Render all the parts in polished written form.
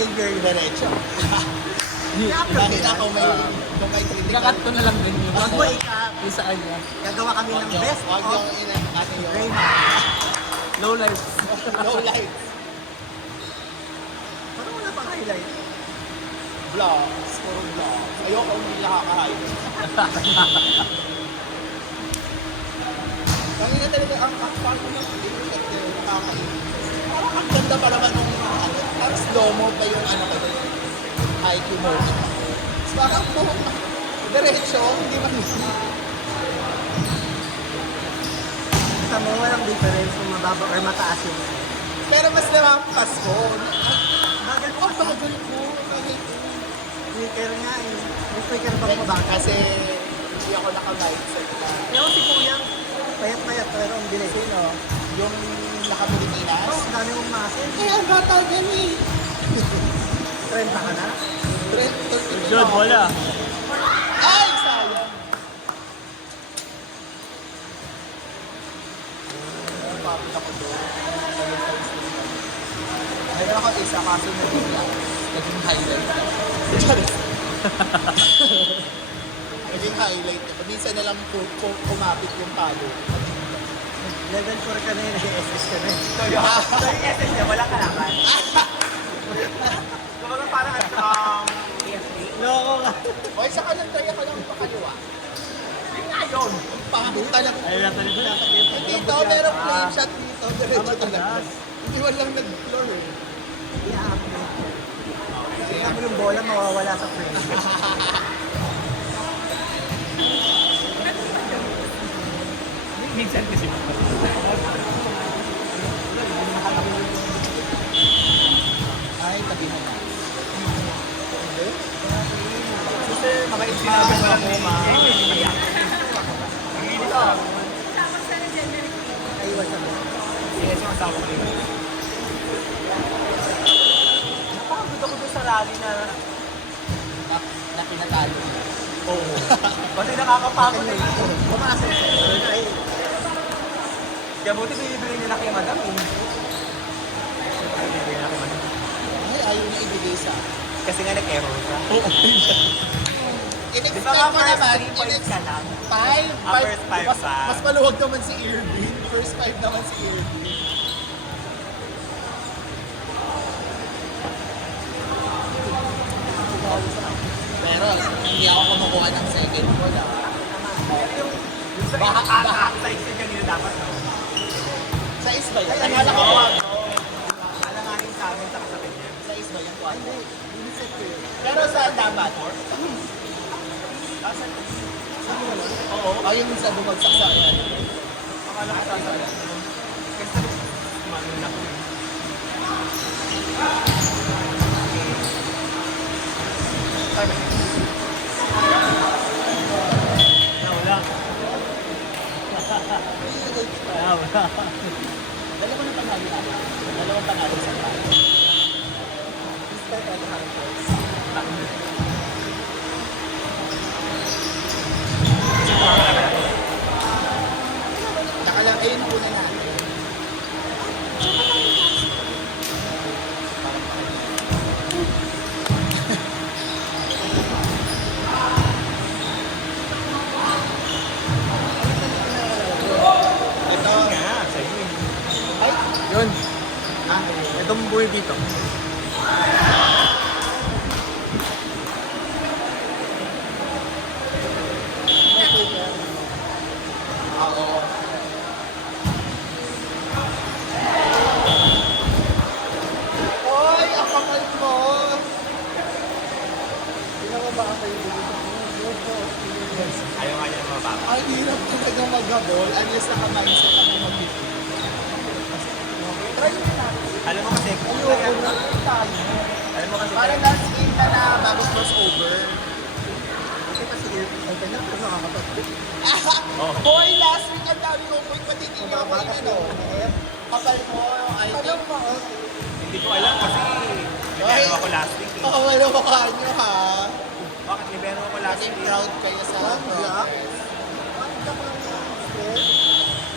Xavier yun. Diretso. I-upload Dahil nila. ako may critical. Kakat ko na lang din yun. Wag mo i-cut. Yung sa kanya. Gagawa kami ng best Huwag of yung ano yun. Raymond. Low life. No light. Parang wala pang highlight. Vlogs. Puro vlogs. Ayoko hindi nakaka-highlight. Kanina talaga ang part ng internet na nakaka-highlight. Parang ang ganda pa naman nung ano. Parang slow-mo pa yung ano ko doon. IQ mode. Tapos parang buhok na. Diretso, hindi man Sa mo, walang difference kung mababa or mataas yung pero mas namampas ko. bagal Ang bagal ko. quicker nga eh. May quicker ba mabagal? Kasi hindi ako naka-mindset na. Pero si Kuya, payat-payat pero ang bilis. Sino? Yung naka-Pilipinas? Oh, ang dami mong muscle. Eh, ang bata din eh. 30 ka na? Jod, wala. Ay, sayang. Papit ako doon. Mayroon ako isa kaso na bigla. Naging highlight. Charis. Naging highlight. Minsan na lang kumapit yung palo. Level 4 ka na yun, nag-SS ka na yun. So yung essence niya, walang kalaban. Kumbaga parang EFD. Loko ka. O, isa ka lang tayo ka lang pakaliwa. Yun nga yun. Pangit talaga. Ayun na talaga. Dito, meron flame shot dito. Diretso talaga. Hindi man lang nag-floor eh. I-upload. Tingnan mo yung bola, mawawala sa frame. Minsan kasi Ay, tabi mo na. kasi mabait sinabi mo ako, ma. Naiwan sa mo. Yes, yung asawa ko rin. Napakagod ako doon sa rally na Na pinatalo. oo. Kasi nakakapagod eh. Pumasok siya. Ay, Kaya buti binibili nila kay madam eh. Binibili nila kay madam. Ay, ayaw na ibigay sa akin. Kasi nga nag-error ka. Di ba In-expect nga ko first naman. 3 points ka lang? Five. First five Mas, pa. mas maluwag naman si Irvin. First 5 naman si Irvin. Pero hindi ako kumukuha ng second ball. Yung sa sa isip kanina dapat, no? Sa is ba yan? Ay, Akala ko. Alanganin sa amin sa kasapit niya. Sa is ba yan? Pero saan dapat? Oo. Ayun sa bumagsak sa akin. Akala ko sa kasi sabi ko, kumain na ako. Wala. Wala. Dalawa na panalo na. Dalawang panalo sa tayo. Nakalang, ayun po na natin. Ito. Nga, sa'yo eh. Ay, Yun. ah, Itong buhay dito. oo. Oy, ang kapal mo. Pinababa ako yung Ayaw nga niya na mababa. Ang hirap talaga mag-gabol unless naka-mindset ako mag-hit. Try nyo natin. Alam mo kasi, Ayoko na tayo. alam mo kasi, Parang last game ka na bago crossover. Kasi kasi okay na, pero nakakapagpit. oh, Boy, last week ang dami ko point. Patitigil ako yung ano. Kapal mo, I think. Alam mo, hindi ko alam kasi libero ako last week eh. Oo, wala mukha nyo ha. Bakit libero ako last Kasi week? proud kayo sa One block? progress. one block lang yung square.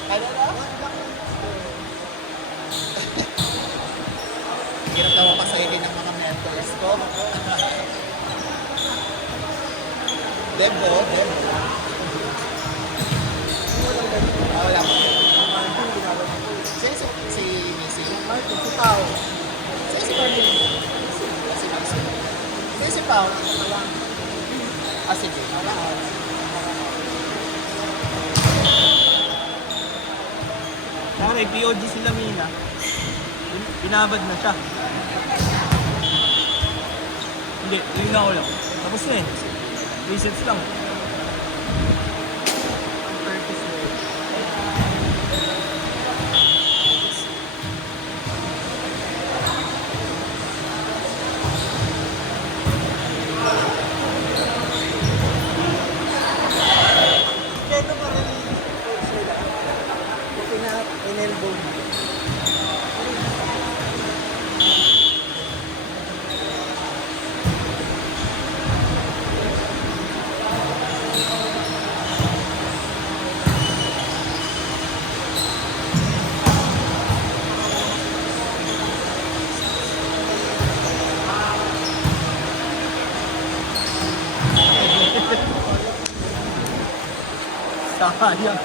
Ano na? One block lang yung square. Hirap daw ako pasahin ng mga mentor Esko. Debo. Wala pa. Si Missy. Martin, si Pao. Si Martin. Si Missy. Si Pao. Sige. Kaya may POG sila Mina. Pinabad na siya. Hindi, yun na ako lang. Tapos na eh. Resets lang. Ito pa rin yung coach nila. Pinelbow na. Sayang.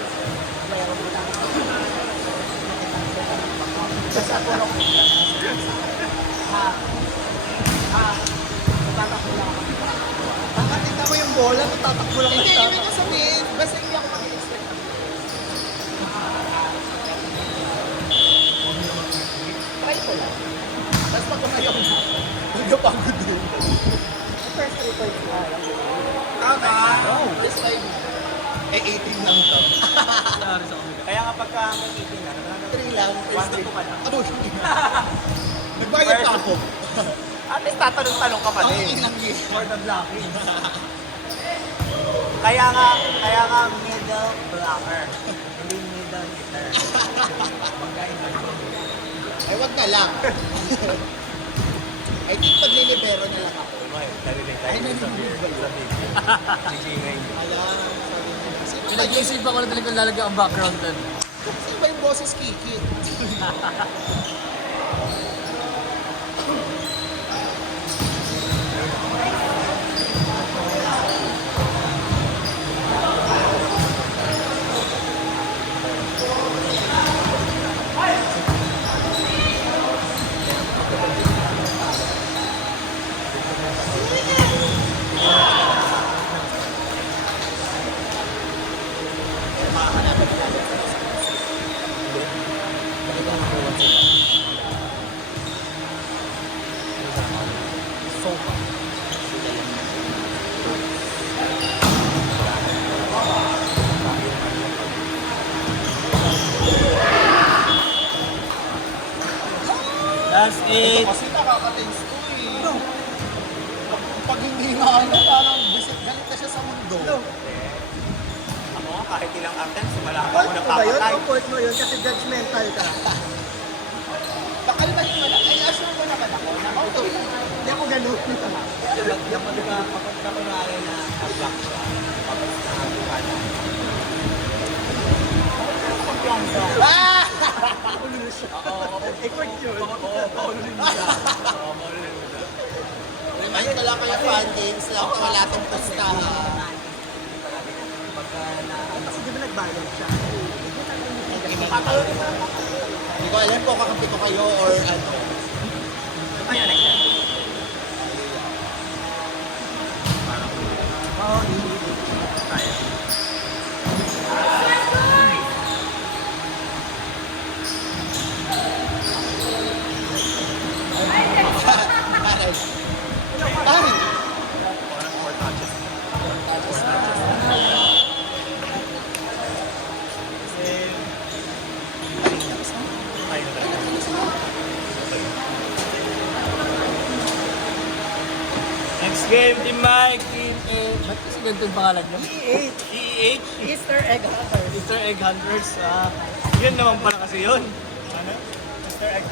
Tingnan mo yung bola, tatakbo lang Hindi, na ibig ko sabihin, basta hindi ako mag-expect. Try ko lang. Tapos pag kumayaw na, nagapagod din. First 3 points na. Tama. First time. 18 lang to. Nangyari sa kanila. Kaya nga pagka mag-eating na, 3 lang. First 1 to 2 ka lang. Abo, nagbayad pa ako. At least tatanong-tanong ka pa Ang din. inang eh. For the blocking. Kaya nga middle blocker. Hindi middle hitter. Ay, wag na lang. I think maglilibero na lang ako. Narinig tayo sa beer. Sa beer. Chingay niyo. Ayan, sabi ko. Sino ba yung, Pinag-iisipan ko na talagang lalagyan ang background din. sino ba yung boses Kiki? That's it. Kasi nakaka-tense to eh. Pag hindi na ano, parang visit, galit na siya sa mundo. Ako nga kahit ilang attempts, wala pa ako Fault mo ba yun? napapatay. O fault mo yun kasi judgmental ka. Bakal ba yung wala? Ay, assure ko naman ako na auto. Hindi ako ganun. Kapag kakunwari na na-block siya, tapos nakakuha na. Ah! Ikot yun. Paulunin mo siya. Oo, paulunin mo siya. Remind ko lang kayo fan games lang ito wala itong pustahan. Kasi di ba nagbayad siya? Hindi ko alam kung kakampi ko kayo or ano. Kaya na siya. Oo, Kaya. Ay! Ay! Four touches. Kasi... Ay, na talaga. Next game, Team Mike, Team A. Ba't kasi ganito yung pangalan nyo? E8. EH, Easter egg hunter. Easter Egg Hunters. Yun naman pala kasi yun. Ano? Mr. X.